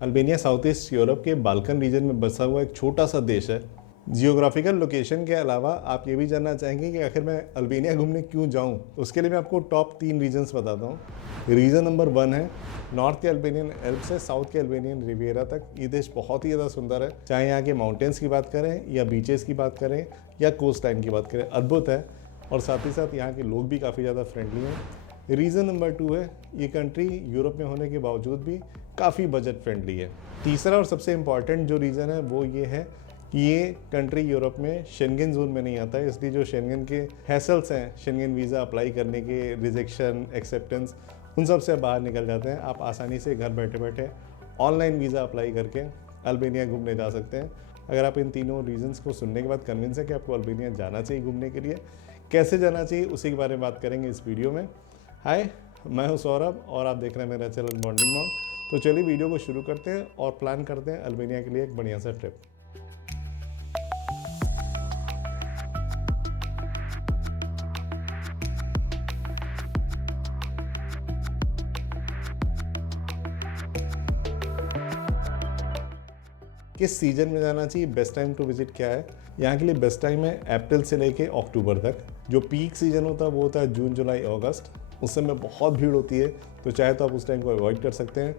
Albania south east Europe के Balkan reason में बसा हुआ एक छोटा सा देश है। जियोग्राफिकल लोकेशन के अलावा आप ये भी जानना चाहेंगे कि आखिर मैं अल्बानिया घूमने क्यों जाऊं। उसके लिए मैं आपको टॉप 3 रीजन्स बताता हूं। रीज़न नंबर 1 है नॉर्थ के अल्बानियन एल्प से साउथ के अल्बानियन रिवियरा तक। ये देश बहुत ही ज़्यादा सुंदर है, चाहे यहाँ के माउंटेन्स की बात करें या बीचेस की बात करें या कोस्ट लाइन की बात करें, अद्भुत है। और साथ ही साथ यहाँ के लोग भी काफ़ी ज़्यादा फ्रेंडली हैं। रीज़न नंबर 2 है ये कंट्री यूरोप में होने के बावजूद भी काफ़ी बजट फ्रेंडली है। तीसरा और सबसे इम्पॉर्टेंट जो रीज़न है वो ये है कि ये कंट्री यूरोप में शेंगन जोन में नहीं आता है, इसलिए जो शेंगन के हैसल्स हैं शेंगन वीज़ा अप्लाई करने के, रिजेक्शन, एक्सेप्टेंस, उन सब से बाहर निकल जाते हैं। आप आसानी से घर बैठे बैठे ऑनलाइन वीज़ा अप्लाई करके अल्बानिया घूमने जा सकते हैं। अगर आप इन तीनों रीजंस को सुनने के बाद कन्विंस है कि आपको अल्बानिया जाना चाहिए घूमने के लिए, कैसे जाना चाहिए उसी के बारे में बात करेंगे इस वीडियो में। हाय, मैं हूं सौरभ और आप देख रहे हैं मेरा चैनल मॉर्निंग मॉन्क। तो चलिए वीडियो को शुरू करते हैं और प्लान करते हैं अल्बानिया के लिए एक बढ़िया सा ट्रिप। किस सीजन में जाना चाहिए, बेस्ट टाइम टू विजिट क्या है? यहाँ के लिए बेस्ट टाइम है अप्रैल से लेके अक्टूबर तक। जो पीक सीजन होता है वो होता है जून, जुलाई, अगस्त। उस समय बहुत भीड़ होती है, तो चाहे तो आप उस टाइम को अवॉइड कर सकते हैं।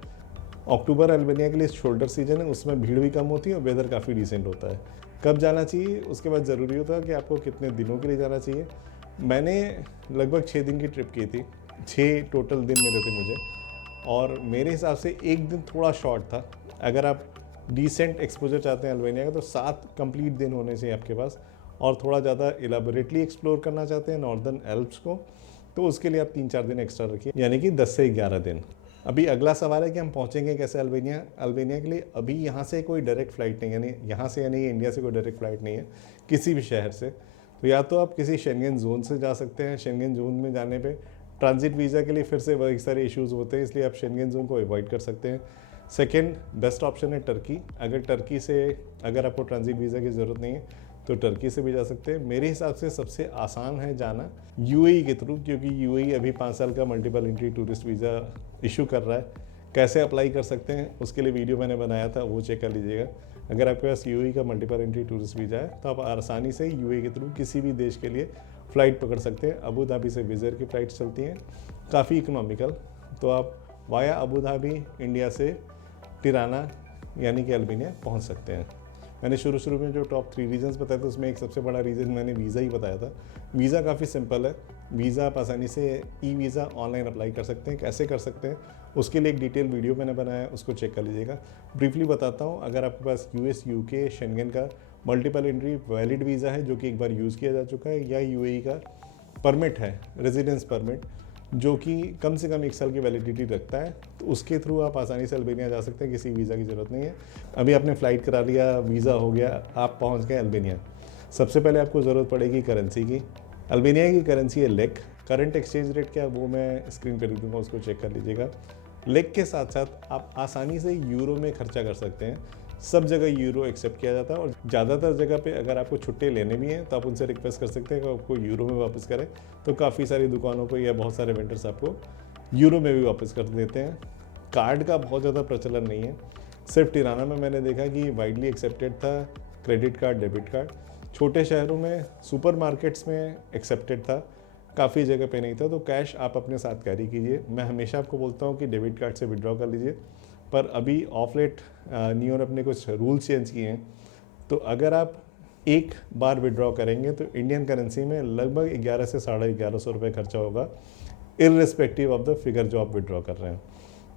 अक्टूबर अल्बानिया के लिए शोल्डर सीजन है, उसमें भीड़ भी कम होती है और वेदर काफ़ी डिसेंट होता है। कब जाना चाहिए उसके बाद ज़रूरी होता है कि आपको कितने दिनों के लिए जाना चाहिए। मैंने लगभग 6 दिन की ट्रिप की थी, 6 टोटल दिन मिले थे मुझे, और मेरे हिसाब से एक दिन थोड़ा शॉर्ट था। अगर आप डिसेंट एक्सपोजर चाहते हैं अल्बानिया का तो 7 कंप्लीट दिन होने चाहिए आपके पास, और थोड़ा ज़्यादा इलाबोरेटली एक्सप्लोर करना चाहते हैं नॉर्दर्न एल्प्स को तो उसके लिए आप 3-4 दिन एक्स्ट्रा रखिए, यानी कि 10 से 11 दिन। अभी अगला सवाल है कि हम पहुंचेंगे कैसे अल्बानिया। अल्बानिया के लिए अभी यहाँ से कोई डायरेक्ट फ़्लाइट नहीं, यानी यहाँ से यानी इंडिया से कोई डायरेक्ट फ़्लाइट नहीं है किसी भी शहर से। तो या तो आप किसी शेंगन जोन से जा सकते हैं। शेंगन जोन में जाने पे ट्रांजिट वीज़ा के लिए फिर से बहुत सारे इश्यूज़ होते हैं, इसलिए आप शेंगन जोन को अवॉइड कर सकते हैं। सेकेंड बेस्ट ऑप्शन है टर्की। अगर टर्की से अगर आपको ट्रांजिट वीज़ा की ज़रूरत नहीं है तो टर्की से भी जा सकते हैं। मेरे हिसाब से सबसे आसान है जाना यूएई के थ्रू, क्योंकि यूएई अभी 5 साल का multiple entry tourist visa issue कर रहा है। कैसे अप्लाई कर सकते हैं उसके लिए वीडियो मैंने बनाया था, वो चेक कर लीजिएगा। अगर आपके पास यूएई का मल्टीपल एंट्री टूरिस्ट वीज़ा है तो आप आसानी से यूएई के थ्रू किसी भी देश के लिए फ़्लाइट पकड़ सकते हैं। अबू धाबी से विज़र की फ़्लाइट चलती हैं, काफ़ी इकोनॉमिकल। तो आप वाया अबू धाबी इंडिया से तिराना यानी कि अल्बानिया पहुंच सकते हैं। मैंने शुरू में जो टॉप 3 रीजंस बताए थे उसमें एक सबसे बड़ा रीज़न मैंने वीज़ा ही बताया था। वीज़ा काफ़ी सिंपल है। वीज़ा आप आसानी से ई वीज़ा ऑनलाइन अप्लाई कर सकते हैं। कैसे कर सकते हैं उसके लिए एक डिटेल वीडियो मैंने बनाया है, उसको चेक कर लीजिएगा। ब्रीफली बताता हूँ। अगर आपके पास यूएस, यूके, शेंगन का मल्टीपल एंट्री वैलिड वीज़ा है जो कि एक बार यूज़ किया जा चुका है, या यूएई का परमिट है, रेजिडेंस परमिट, जो कि कम से कम 1 साल की वैलिडिटी रखता है, तो उसके थ्रू आप आसानी से अल्बानिया जा सकते हैं। किसी वीज़ा की ज़रूरत नहीं है। अभी आपने फ़्लाइट करा लिया, वीज़ा हो गया, आप पहुंच गए अल्बानिया। सबसे पहले आपको ज़रूरत पड़ेगी करेंसी की। अल्बानिया की करेंसी है लेक। करंट एक्सचेंज रेट क्या है वो मैं स्क्रीन पर लिख दूँगा, उसको चेक कर लीजिएगा। लेक के साथ साथ आप आसानी से यूरो में खर्चा कर सकते हैं। सब जगह यूरो एक्सेप्ट किया जाता है, और ज़्यादातर जगह पे अगर आपको छुट्टे लेने भी हैं तो आप उनसे रिक्वेस्ट कर सकते हैं कि आपको यूरो में वापस करें। तो काफ़ी सारी दुकानों पर या बहुत सारे वेंडर्स आपको यूरो में भी वापस कर देते हैं। कार्ड का बहुत ज़्यादा प्रचलन नहीं है। सिर्फ तिराना में मैंने देखा कि वाइडली एक्सेप्टेड था क्रेडिट कार्ड, डेबिट कार्ड। छोटे शहरों में, सुपर मार्केट्स में एक्सेप्टेड था, काफ़ी जगह पे नहीं था। तो कैश आप अपने साथ कैरी कीजिए। मैं हमेशा आपको बोलता हूँ कि डेबिट कार्ड से विड्रॉ कर लीजिए, पर अभी ऑफ लेट न्यू ईयर अपने कुछ रूल्स चेंज किए हैं। तो अगर आप एक बार विड्रॉ करेंगे तो इंडियन करेंसी में लगभग 11 से 1150 रुपये खर्चा होगा, इररिस्पेक्टिव ऑफ द फिगर जो आप विड्रॉ कर रहे हैं।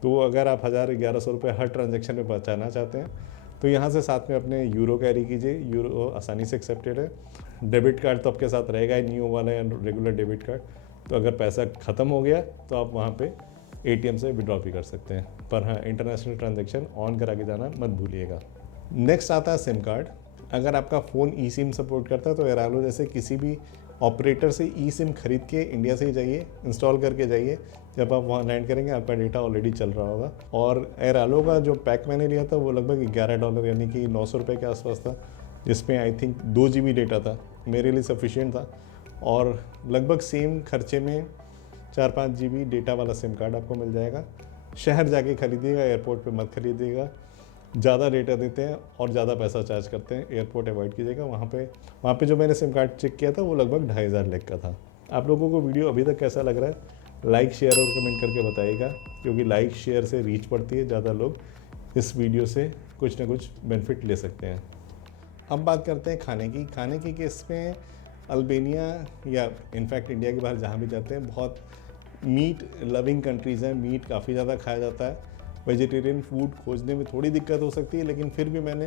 तो अगर आप 1000-1100 रुपये हर ट्रांजैक्शन में बचाना चाहते हैं तो यहाँ से साथ में अपने यूरो कैरी कीजिए। यूरो आसानी से एक्सेप्टेड है। डेबिट कार्ड तो आपके साथ रहेगा ही, न्यू वाला या रेगुलर डेबिट कार्ड। तो अगर पैसा ख़त्म हो गया तो आप वहाँ पे एटीएम से विड्रॉ भी कर सकते हैं। पर हाँ, इंटरनेशनल ट्रांजैक्शन ऑन करा के जाना मत भूलिएगा। नेक्स्ट आता है सिम कार्ड। अगर आपका फ़ोन ई सिम सपोर्ट करता है तो एरालो जैसे किसी भी ऑपरेटर से ई सिम खरीद के इंडिया से ही जाइए, इंस्टॉल करके जाइए। जब आप वहाँ लैंड करेंगे आपका डेटा ऑलरेडी चल रहा होगा। और एरालो का जो पैक मैंने लिया था वो लगभग $11 यानी कि 900 रुपये के आसपास था, जिसमें आई थिंक 2 GB डेटा था। मेरे लिए सफिशिएंट था, और लगभग सेम खर्चे में 4-5 GB डेटा वाला सिम कार्ड आपको मिल जाएगा। शहर जाके खरीदिएगा, एयरपोर्ट पे मत खरीदिएगा। ज़्यादा डेटा देते हैं और ज़्यादा पैसा चार्ज करते हैं, एयरपोर्ट अवॉइड कीजिएगा। वहाँ पे जो मैंने सिम कार्ड चेक किया था वो लगभग 2,500 लेग का था। आप लोगों को वीडियो अभी तक कैसा लग रहा है, लाइक शेयर और कमेंट करके बताइएगा, क्योंकि लाइक शेयर से रीच बढ़ती है, ज़्यादा लोग इस वीडियो से कुछ ना कुछ बेनिफिट ले सकते हैं। अब बात करते हैं खाने की केस में अल्बानिया या इनफैक्ट इंडिया के बाहर जहाँ भी जाते हैं बहुत मीट लविंग कंट्रीज़ हैं, मीट काफ़ी ज़्यादा खाया जाता है। वेजिटेरियन फूड खोजने में थोड़ी दिक्कत हो सकती है, लेकिन फिर भी मैंने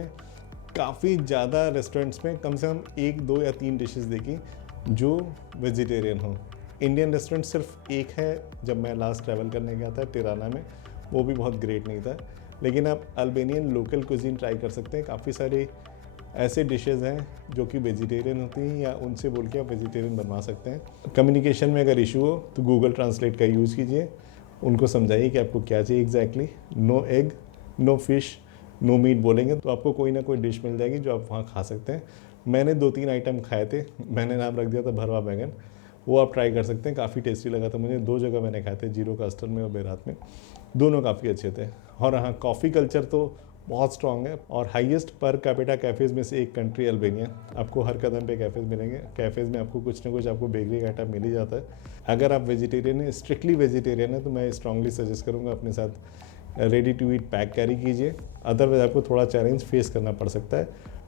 काफ़ी ज़्यादा रेस्टोरेंट्स में कम से कम 1, 2 या 3 डिशेस देखी जो वेजिटेरियन हो। इंडियन रेस्टोरेंट सिर्फ एक है, जब मैं लास्ट ट्रैवल करने गया था तिराना में, वो भी बहुत ग्रेट नहीं था। लेकिन आप अल्बानियन लोकल कुजीन ट्राई कर सकते हैं। काफ़ी सारे ऐसे डिशेज़ हैं जो कि वेजिटेरियन होती हैं, या उनसे बोल के आप वेजिटेरियन बनवा सकते हैं। कम्युनिकेशन में अगर इशू हो तो गूगल ट्रांसलेट का यूज़ कीजिए, उनको समझाइए कि आपको क्या चाहिए exactly. No egg, no fish, no meat बोलेंगे तो आपको कोई ना कोई डिश मिल जाएगी जो आप वहाँ खा सकते हैं। मैंने 2-3 आइटम खाए थे, मैंने नाम रख दिया था भरवा बैगन, वो आप ट्राई कर सकते हैं, काफ़ी टेस्टी लगा था मुझे। 2 जगह मैंने खाए थे, जीरो कास्टल में और बेरात में, दोनों काफ़ी अच्छे थे। और हाँ, कॉफ़ी कल्चर तो बहुत स्ट्रॉन्ग है और हाईएस्ट पर कैपिटा कैफ़ेज़ में से एक कंट्री अल्बानिया। आपको हर कदम पे कैफ़ेज़ मिलेंगे, कैफ़ेज़ में आपको कुछ ना कुछ आपको बेकरी का आइटम मिल ही जाता है। अगर आप वेजिटेरियन हैं, स्ट्रिक्टली वेजिटेरियन है, तो मैं स्ट्रांगली सजेस्ट करूँगा अपने साथ ready to eat pack carry कीजिए, अदरवाइज आपको थोड़ा चैलेंज फेस करना पड़ सकता है।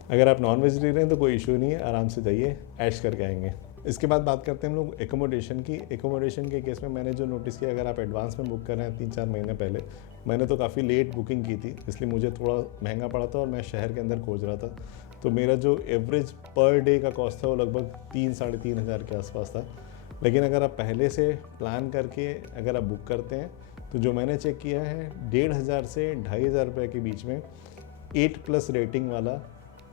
अगर आप नॉन वेजिटेरियन हैं तो कोई इशू नहीं है, आराम से जाइए, ऐश करके आएंगे। इसके बाद बात करते हैं हम लोग एकोमोडेशन की। एकोमोडेशन के केस में मैंने जो नोटिस किया, अगर आप एडवांस में बुक कर रहे हैं 3-4 महीने पहले, मैंने तो काफ़ी लेट बुकिंग की थी, इसलिए मुझे थोड़ा महंगा पड़ा था और मैं शहर के अंदर खोज रहा था। तो मेरा जो एवरेज पर डे का कॉस्ट था वो लगभग 3-3.5 हज़ार के आसपास था। लेकिन अगर आप पहले से प्लान करके अगर आप बुक करते हैं तो जो मैंने चेक किया है 1,500 से 2,500 रुपये के बीच में 8+ रेटिंग वाला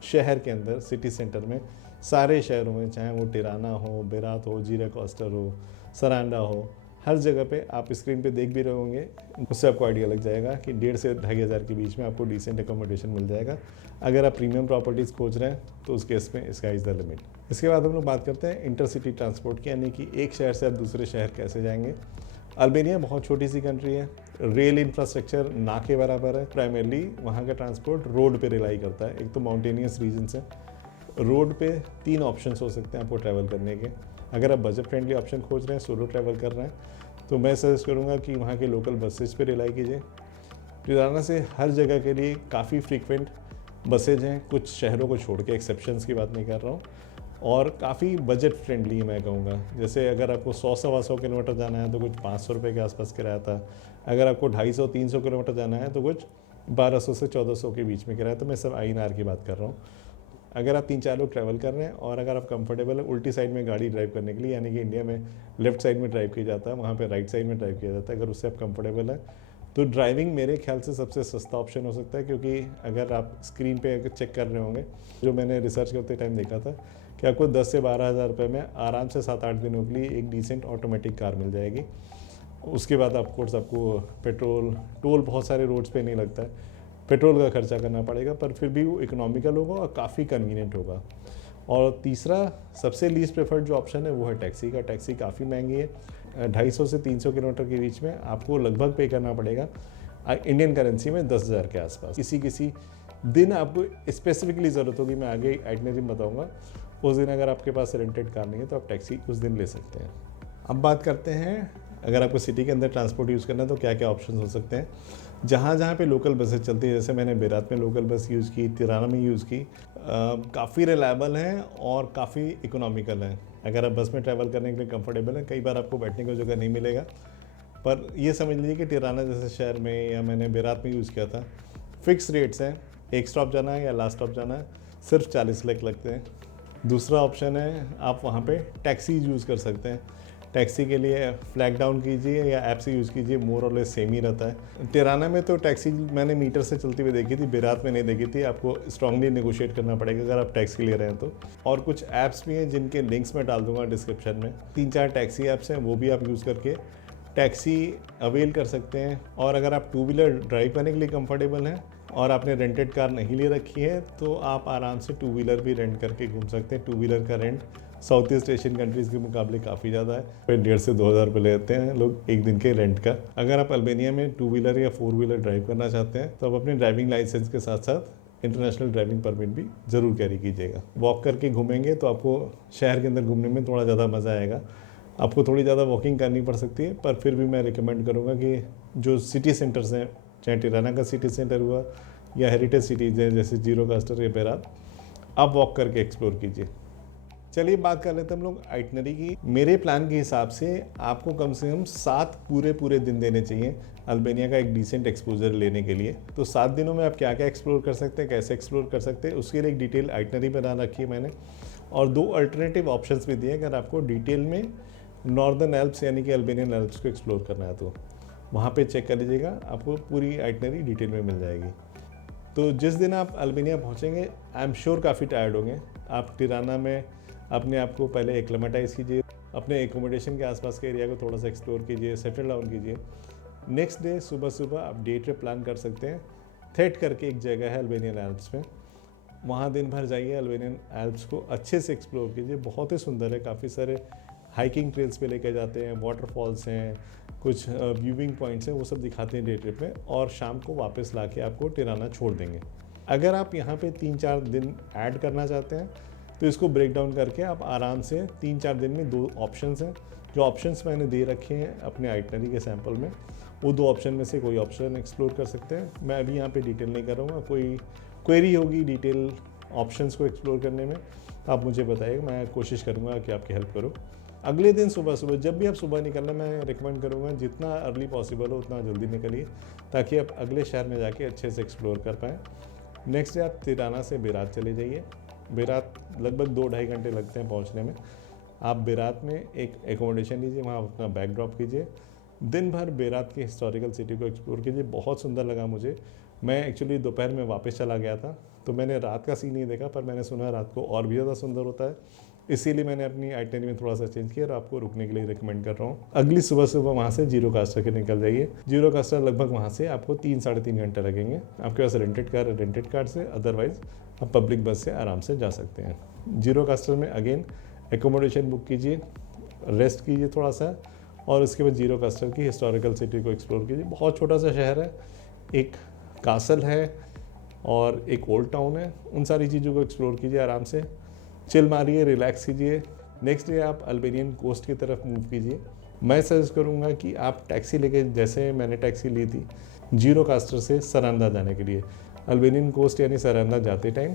शहर के अंदर सिटी सेंटर में, सारे शहरों में, चाहे वो टिराना हो, बेरात हो, जीरा कोस्टर हो, सरांडा हो, हर जगह पे आप स्क्रीन पे देख भी रहे होंगे, उससे आपको आइडिया लग जाएगा कि 1,500 से 2,500 के बीच में आपको डिसेंट एकोमोडेशन मिल जाएगा। अगर आप प्रीमियम प्रॉपर्टीज़ खोज रहे हैं तो उस केस में स्काई इज़ द लिमिट। इसके बाद हम लोग बात करते हैं इंटरसिटी ट्रांसपोर्ट की, यानी कि एक शहर से आप दूसरे शहर कैसे जाएंगे। अल्बानिया बहुत छोटी सी कंट्री है, रेल इंफ्रास्ट्रक्चर ना के बराबर है। प्राइमरली वहाँ का ट्रांसपोर्ट रोड पे रिलाई करता है। एक तो माउंटेनियस रीजन्स है, रोड पे 3 ऑप्शंस हो सकते हैं आपको ट्रैवल करने के। अगर आप बजट फ्रेंडली ऑप्शन खोज रहे हैं, सोलो ट्रैवल कर रहे हैं, तो मैं सजेस्ट करूँगा कि वहाँ के लोकल बसेज पे रिलाई कीजिए। टिराना से हर जगह के लिए काफ़ी फ्रीक्वेंट बसेज हैं, कुछ शहरों को छोड़ के, एक्सेप्शंस की बात नहीं कर रहा हूँ, और काफ़ी बजट फ्रेंडली है मैं कहूँगा। जैसे अगर आपको 100-125 किलोमीटर जाना है तो कुछ 500 रुपये के आसपास किराया था। अगर आपको 250-300 किलोमीटर जाना है तो कुछ 1,200 से 1,400 के बीच में किराया। तो मैं सब INR की बात कर रहा हूँ। अगर आप 3-4 लोग ट्रैवल कर रहे हैं और अगर आप कंफर्टेबल है उल्टी साइड में गाड़ी ड्राइव करने के लिए, यानी कि इंडिया में लेफ्ट साइड में ड्राइव किया जाता है, वहाँ पे राइट साइड में ड्राइव किया जाता है, अगर उससे आप कंफर्टेबल है तो ड्राइविंग मेरे ख्याल से सबसे सस्ता ऑप्शन हो सकता है। क्योंकि अगर आप स्क्रीन पे चेक कर रहे होंगे, जो मैंने रिसर्च करते टाइम देखा था कि आपको 10 से 12 हज़ार रुपये में आराम से 7-8 दिनों के लिए एक डिसेंट ऑटोमेटिक कार मिल जाएगी। उसके बाद ऑफकोर्स आपको पेट्रोल, टोल बहुत सारे रोड्स पे नहीं लगता है, पेट्रोल का खर्चा करना पड़ेगा, पर फिर भी वो इकोनॉमिकल होगा और काफ़ी कन्वीनियंट होगा। और तीसरा सबसे लीस्ट प्रेफर्ड जो ऑप्शन है वो है टैक्सी का। टैक्सी काफ़ी महंगी है, 250 से 300 किलोमीटर के बीच में आपको लगभग पे करना पड़ेगा इंडियन करेंसी में 10,000 के आसपास। किसी दिन आपको स्पेसिफिकली ज़रूरत होगी, मैं आगे आइटनरी बताऊँगा, उस दिन अगर आपके पास रेंटेड कार नहीं है तो आप टैक्सी उस दिन ले सकते हैं। अब बात करते हैं अगर आपको सिटी के अंदर ट्रांसपोर्ट यूज़ करना है तो क्या क्या ऑप्शन हो सकते हैं। जहाँ पे लोकल बसेस चलती है, जैसे मैंने बेरात में लोकल बस यूज़ की, तिराना में यूज़ की, काफ़ी रिलायबल हैं और काफ़ी इकोनॉमिकल हैं। अगर आप बस में ट्रैवल करने के लिए कंफर्टेबल है, कई बार आपको बैठने को जगह नहीं मिलेगा, पर ये समझ लीजिए कि तिराना जैसे शहर में, या मैंने बेरात में यूज़ किया था, फ़िक्स रेट्स हैं। एक स्टॉप जाना है या लास्ट स्टॉप जाना है, सिर्फ 40 लाख लगते हैं। दूसरा ऑप्शन है आप वहाँ पे टैक्सी यूज़ कर सकते हैं। टैक्सी के लिए फ्लैग डाउन कीजिए या ऐप से यूज़ कीजिए, मोर और लेस सेम ही रहता है। तिराना में तो टैक्सी मैंने मीटर से चलती हुई देखी थी, बेरात में नहीं देखी थी। आपको स्ट्रांगली नेगोशिएट करना पड़ेगा अगर आप टैक्सी ले रहे हैं तो। और कुछ ऐप्स भी हैं जिनके लिंक्स मैं डाल दूंगा डिस्क्रिप्शन में। 3-4 टैक्सी ऐप्स हैं, वो भी आप यूज़ करके टैक्सी अवेल कर सकते हैं। और अगर आप 2 व्हीलर ड्राइव करने के लिए कंफर्टेबल हैं और आपने रेंटेड कार नहीं ले रखी है तो आप आराम से 2 व्हीलर भी रेंट करके घूम सकते हैं। 2 व्हीलर का rent south east Asian countries के मुकाबले काफ़ी ज़्यादा है। फिर 1,500 से 2,000 रुपये लेते हैं लोग एक दिन के रेंट का। अगर आप अल्बानिया में 2 व्हीलर या 4 व्हीलर ड्राइव करना चाहते हैं तो आप अपने ड्राइविंग लाइसेंस के साथ साथ इंटरनेशनल ड्राइविंग परमिट भी ज़रूर कैरी कीजिएगा। वॉक करके घूमेंगे तो आपको शहर के अंदर घूमने में थोड़ा ज़्यादा मज़ा आएगा। आपको थोड़ी ज़्यादा वॉकिंग करनी पड़ सकती है, पर फिर भी मैं रिकमेंड करूँगा कि जो सिटी सेंटर्स हैं, चाहे टिराना का सिटी सेंटर हुआ या हेरिटेज सिटीज़ हैं जैसे जीरो कास्टर या बेरात, आप वॉक करके एक्सप्लोर कीजिए। चलिए बात कर लेते हैं हम लोग आइटनरी की। मेरे प्लान के हिसाब से आपको कम से कम 7 पूरे दिन देने चाहिए अल्बानिया का एक डिसेंट एक्सपोजर लेने के लिए। तो 7 दिनों में आप क्या क्या एक्सप्लोर कर सकते हैं, कैसे एक्सप्लोर कर सकते हैं, उसके लिए एक डिटेल आइटनरी बना रखी है मैंने, और 2 अल्टरनेटिव ऑप्शंस भी दिए अगर आपको डिटेल में नॉर्दर्न एल्प्स यानी कि अल्बानियन एल्प्स को एक्सप्लोर करना है तो वहाँ पे चेक कर लीजिएगा, आपको पूरी आइटनरी डिटेल में मिल जाएगी। तो जिस दिन आप अल्बानिया पहुँचेंगे आई एम श्योर काफ़ी टायर्ड होंगे। आप टिराना में अपने आप को पहले एक्लेमेटाइज़ कीजिए, अपने एकोमोडेशन के आसपास के एरिया को थोड़ा सा एक्सप्लोर कीजिए, सेटल डाउन कीजिए। नेक्स्ट डे सुबह आप डे ट्रिप प्लान कर सकते हैं। थेट करके एक जगह है अल्बानियन एल्प्स में, वहाँ दिन भर जाइए, अल्बानियन एल्प्स को अच्छे से एक्सप्लोर कीजिए। बहुत ही सुंदर है, काफ़ी सारे हाइकिंग ट्रेल्स पे लेके जाते हैं, वाटरफॉल्स हैं, कुछ व्यूइंग पॉइंट्स हैं, वो सब दिखाते हैं डे ट्रिप में, और शाम को वापस लाके आपको टिराना छोड़ देंगे। अगर आप यहाँ पे 3-4 दिन ऐड करना चाहते हैं तो इसको ब्रेक डाउन करके आप आराम से 3-4 दिन में 2 ऑप्शंस हैं। जो ऑप्शंस मैंने दे रखे हैं अपने आइटनरी के सैंपल में, वो 2 ऑप्शन में से कोई ऑप्शन एक्सप्लोर कर सकते हैं। मैं अभी यहाँ पे डिटेल नहीं करूँगा, कोई क्वेरी होगी डिटेल ऑप्शंस को एक्सप्लोर करने में आप मुझे बताइएगा, मैं कोशिश करूँगा कि आपकी हेल्प करूँ। अगले दिन सुबह जब भी आप सुबह निकलना, मैं रिकमेंड करूँगा जितना अर्ली पॉसिबल हो उतना जल्दी निकलिए, ताकि आप अगले शहर में जाके अच्छे से एक्सप्लोर कर पाएँ। नेक्स्ट डे आप टिराना से बेरात चले जाइए। बेरात लगभग 2-2.5 घंटे लगते हैं पहुंचने में। आप बेरात में एक एकोमोडेशन लीजिए, वहाँ अपना बैग ड्रॉप कीजिए, दिन भर बेरात की हिस्टोरिकल सिटी को एक्सप्लोर कीजिए। बहुत सुंदर लगा मुझे। मैं एक्चुअली दोपहर में वापस चला गया था, तो मैंने रात का सीन नहीं देखा, पर मैंने सुना रात को और भी ज़्यादा सुंदर होता है, इसीलिए मैंने अपनी आइटनरी में थोड़ा सा चेंज किया और आपको रुकने के लिए रिकमेंड कर रहा हूँ। अगली सुबह वहाँ से जीरो कास्टर के निकल जाइए। जीरो कास्टर लगभग वहाँ से आपको 3-3.5 घंटे लगेंगे। आपके पास रेंटेड कार है, रेंटेड कार से, अदरवाइज आप पब्लिक बस से आराम से जा सकते हैं। जीरो कास्टर में अगेन एकोमोडेशन बुक कीजिए, रेस्ट कीजिए थोड़ा सा, और उसके बाद जीरो कास्टर की हिस्टोरिकल सिटी को एक्सप्लोर कीजिए। बहुत छोटा सा शहर है, एक कासल है और एक ओल्ड टाउन है, उन सारी चीज़ों को एक्सप्लोर कीजिए, आराम से चिल मारिए, रिलैक्स कीजिए। नेक्स्ट डे आप अल्बानियन कोस्ट की तरफ मूव कीजिए। मैं सजेस्ट करूँगा कि आप टैक्सी लेके, जैसे मैंने टैक्सी ली थी जीरो कास्टर से सरांदा जाने के लिए, अल्बानियन कोस्ट यानी सरांदा जाते टाइम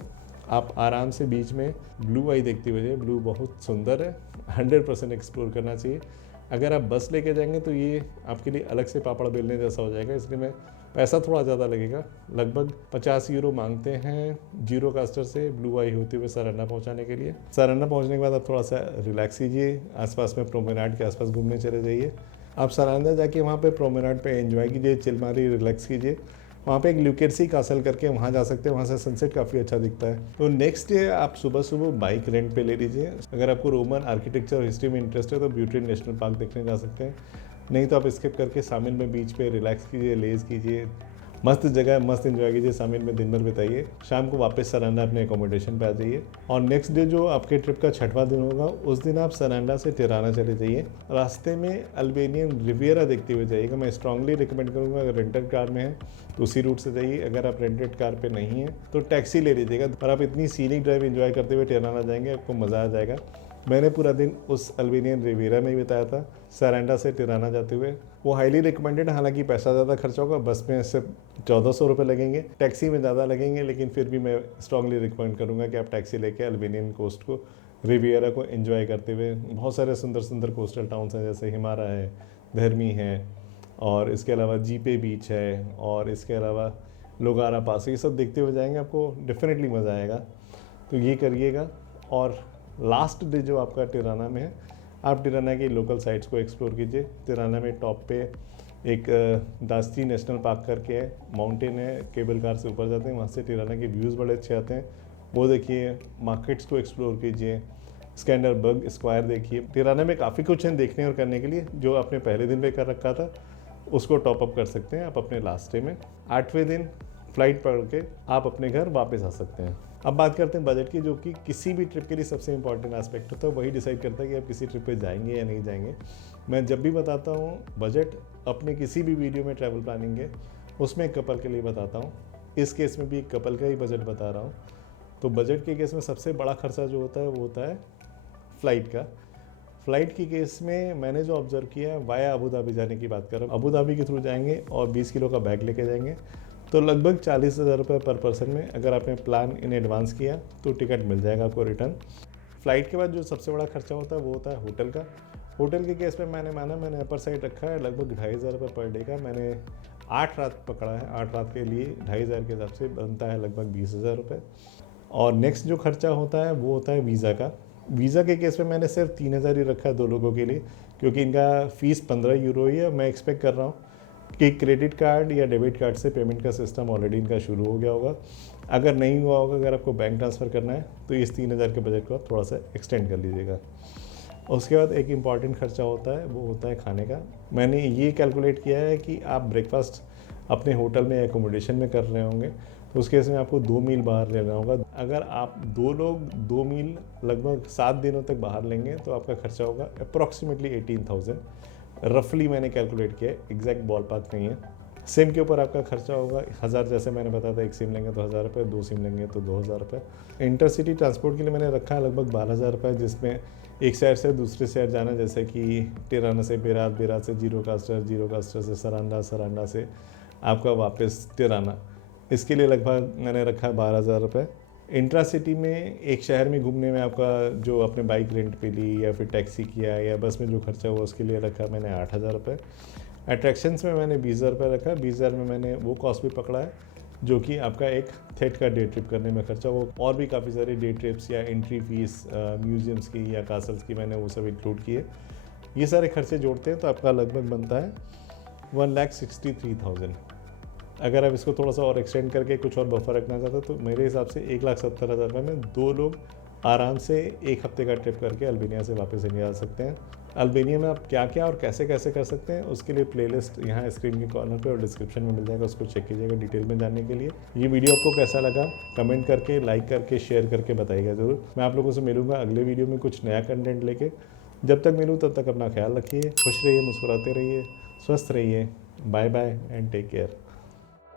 आप आराम से बीच में ब्लू आई देखते हुए जाइए। ब्लू बहुत सुंदर है, 100% एक्सप्लोर करना चाहिए। अगर आप बस लेके जाएंगे तो ये आपके लिए अलग से पापड़ बेलने जैसा हो जाएगा, इसलिए मैं पैसा थोड़ा ज़्यादा लगेगा। लगभग 50 यूरो मांगते हैं जीरो कास्टर से ब्लू आई होते हुए सरांदा पहुंचाने के लिए। सरांदा पहुंचने के बाद आप थोड़ा सा रिलैक्स कीजिए, आसपास में प्रोमेनाड के आसपास घूमने चले जाइए। आप सरांदा जाके वहाँ पे प्रोमेनाड पे एंजॉय कीजिए, चिल मारिए, रिलैक्स कीजिए। वहाँ पे एक ल्यूकेर्सी कासल करके वहाँ जा सकते हैं, वहाँ से सनसेट काफ़ी अच्छा दिखता है। तो नेक्स्ट डे आप सुबह बाइक रेंट पे ले लीजिए। अगर आपको रोमन आर्किटेक्चर और हिस्ट्री में इंटरेस्ट है तो ब्यूट्री नेशनल पार्क देखने जा सकते हैं, नहीं तो आप स्किप करके सामिन में बीच पे रिलैक्स कीजिए, लेज कीजिए। मस्त जगह है, मस्त एंजॉय कीजिए, सामिन में दिन भर बिताइए, शाम को वापस सरांडा अपने एकोमोडेशन पे आ जाइए। और नेक्स्ट डे जो आपके ट्रिप का 6वां दिन होगा, उस दिन आप सरांडा से टिराना चले जाइए। रास्ते में अल्बानियन रिवियरा देखते हुए जाइएगा। मैं स्ट्रांगली रिकमेंड करूँगा, अगर रेंटेड कार में है तो उसी रूट से जाइए, अगर आप रेंटेड कार पे नहीं है तो टैक्सी ले लीजिएगा। और आप इतनी सीनिक ड्राइव एंजॉय करते हुए टिराना जाएंगे, आपको मज़ा आ जाएगा। मैंने पूरा दिन उस अल्बानियन रिवियरा में ही बिताया था, सरांडा से टिराना जाते हुए। वो हाईली रिकमेंडेड, हालांकि पैसा ज़्यादा खर्चा होगा, बस में सिर्फ 1400 रुपये लगेंगे, टैक्सी में ज़्यादा लगेंगे, लेकिन फिर भी मैं स्ट्रांगली रिकमेंड करूँगा कि आप टैक्सी लेके अल्बानियन कोस्ट को, रिवियरा को एंजॉय करते हुए। बहुत सारे सुंदर सुंदर कोस्टल टाउन्स हैं, जैसे हिमारा है, धर्मी है, और इसके अलावा जीपे बीच है, और इसके अलावा लोगारा पास, ये सब देखते हुए जाएंगे, आपको डेफिनेटली मज़ा आएगा। तो ये करिएगा। और लास्ट डे जो आपका टिराना में है, आप टिराना की लोकल साइट्स को एक्सप्लोर कीजिए। टिराना में टॉप पे एक दास्ती नेशनल पार्क करके है, माउंटेन है, केबल कार से ऊपर जाते हैं, वहाँ से टिराना के व्यूज़ बड़े अच्छे आते हैं, वो देखिए। मार्केट्स को एक्सप्लोर कीजिए, स्कैंडरबर्ग स्क्वायर देखिए। टिराना में काफ़ी कुछ है देखने और करने के लिए, जो आपने पहले दिन पे कर रखा था उसको टॉप अप कर सकते हैं आप अपने लास्ट डे में। 8वें दिन फ्लाइट पकड़ के आप अपने घर वापस आ सकते हैं। अब बात करते हैं बजट की, जो कि किसी भी ट्रिप के लिए सबसे इंपॉर्टेंट एस्पेक्ट होता है। वही डिसाइड करता है कि आप किसी ट्रिप पे जाएंगे या नहीं जाएंगे। मैं जब भी बताता हूँ बजट अपने किसी भी वीडियो में ट्रैवल प्लानिंग के, उसमें एक कपल के लिए बताता हूँ। इस केस में भी एक कपल का ही बजट बता रहा हूँ। तो बजट के केस में सबसे बड़ा खर्चा जो होता है वो होता है फ़्लाइट का। फ़्लाइट की केस में मैंने जो ऑब्जर्व किया है, वाया अबू धाबी जाने की बात कर रहा हूँ। अबू धाबी के थ्रू जाएंगे और 20 किलो का बैग लेके जाएंगे, तो लगभग 40,000 रुपये पर पर्सन में अगर आपने प्लान इन एडवांस किया तो टिकट मिल जाएगा आपको रिटर्न। फ़्लाइट के बाद जो सबसे बड़ा खर्चा होता है वो होता है होटल का। होटल के केस में मैंने अपर साइड रखा है लगभग 2,500 रुपये पर डे का। मैंने 8 रात पकड़ा है, 8 रात के लिए 2,500 के हिसाब से बनता है लगभग 20,000 रुपये। और नेक्स्ट जो खर्चा होता है वो होता है वीज़ा का। वीज़ा के केस में मैंने सिर्फ 3,000 ही रखा है 2 लोगों के लिए, क्योंकि इनका फ़ीस 15 यूरो ही है। मैं एक्सपेक्ट कर रहा हूँ कि क्रेडिट कार्ड या डेबिट कार्ड से पेमेंट का सिस्टम ऑलरेडी इनका शुरू हो गया होगा। अगर नहीं हुआ होगा, अगर आपको बैंक ट्रांसफ़र करना है तो इस 3,000 के बजट को आप थोड़ा सा एक्सटेंड कर लीजिएगा। उसके बाद एक इम्पॉर्टेंट खर्चा होता है वो होता है खाने का। मैंने ये कैलकुलेट किया है कि आप ब्रेकफास्ट अपने होटल में एकोमोडेशन में कर रहे होंगे तो उस केस में आपको 2 मील बाहर लेना होगा। अगर आप 2 लोग 2 मील लगभग 7 दिनों तक बाहर लेंगे तो आपका खर्चा होगा अप्रॉक्सीमेटली 18,000। रफली मैंने कैलकुलेट किया है, एग्जैक्ट बॉल पार्क नहीं है। सिम के ऊपर आपका खर्चा होगा 1,000, जैसे मैंने बताया था, एक सिम लेंगे तो 1,000 रुपये, 2 सिम लेंगे तो 2,000 रुपये। इंटरसिटी ट्रांसपोर्ट के लिए मैंने रखा है लगभग 12,000 रुपये, जिसमें एक शहर से दूसरे शहर जाना, जैसे कि टिराना से बेरात, बेरात से जीरोकास्टर से सरांडा, सरांडा से आपका वापस टिराना, इसके लिए लगभग मैंने रखा है 12,000 रुपये। इंट्रा सिटी में एक शहर में घूमने में आपका जो अपने बाइक रेंट पे ली या फिर टैक्सी किया या बस में जो खर्चा हुआ उसके लिए रखा मैंने 8,000 रुपये। अट्रैक्शंस में मैंने 20,000 रुपये रखा। 20,000 में मैंने वो कॉस्ट भी पकड़ा है जो कि आपका एक थेट का डे ट्रिप करने में खर्चा हो। और भी काफ़ी सारे डे ट्रिप्स या एंट्री फीस म्यूजियम्स की या कासल्स की मैंने वो सब इंक्लूड किए। ये सारे खर्चे जोड़ते हैं तो आपका लगभग बनता है 1,63,000। अगर आप इसको थोड़ा सा और एक्सटेंड करके कुछ और बफर रखना चाहते हो तो मेरे हिसाब से 1,70,000 रुपये में 2 लोग आराम से 1 हफ्ते का ट्रिप करके अल्बानिया से वापस इंडिया आ सकते हैं। अल्बानिया में आप क्या क्या और कैसे कैसे कर सकते हैं उसके लिए प्लेलिस्ट यहाँ स्क्रीन के कॉर्नर पे और डिस्क्रिप्शन में मिल जाएगा, उसको चेक कीजिएगा डिटेल में जानने के लिए। ये वीडियो आपको कैसा लगा कमेंट करके, लाइक करके, शेयर करके बताइएगा ज़रूर। मैं आप लोगों से मिलूंगा अगले वीडियो में कुछ नया कंटेंट लेके। जब तक मिलूँ तब तक अपना ख्याल रखिए, खुश रहिए, मुस्कुराते रहिए, स्वस्थ रहिए। Bye bye and take care.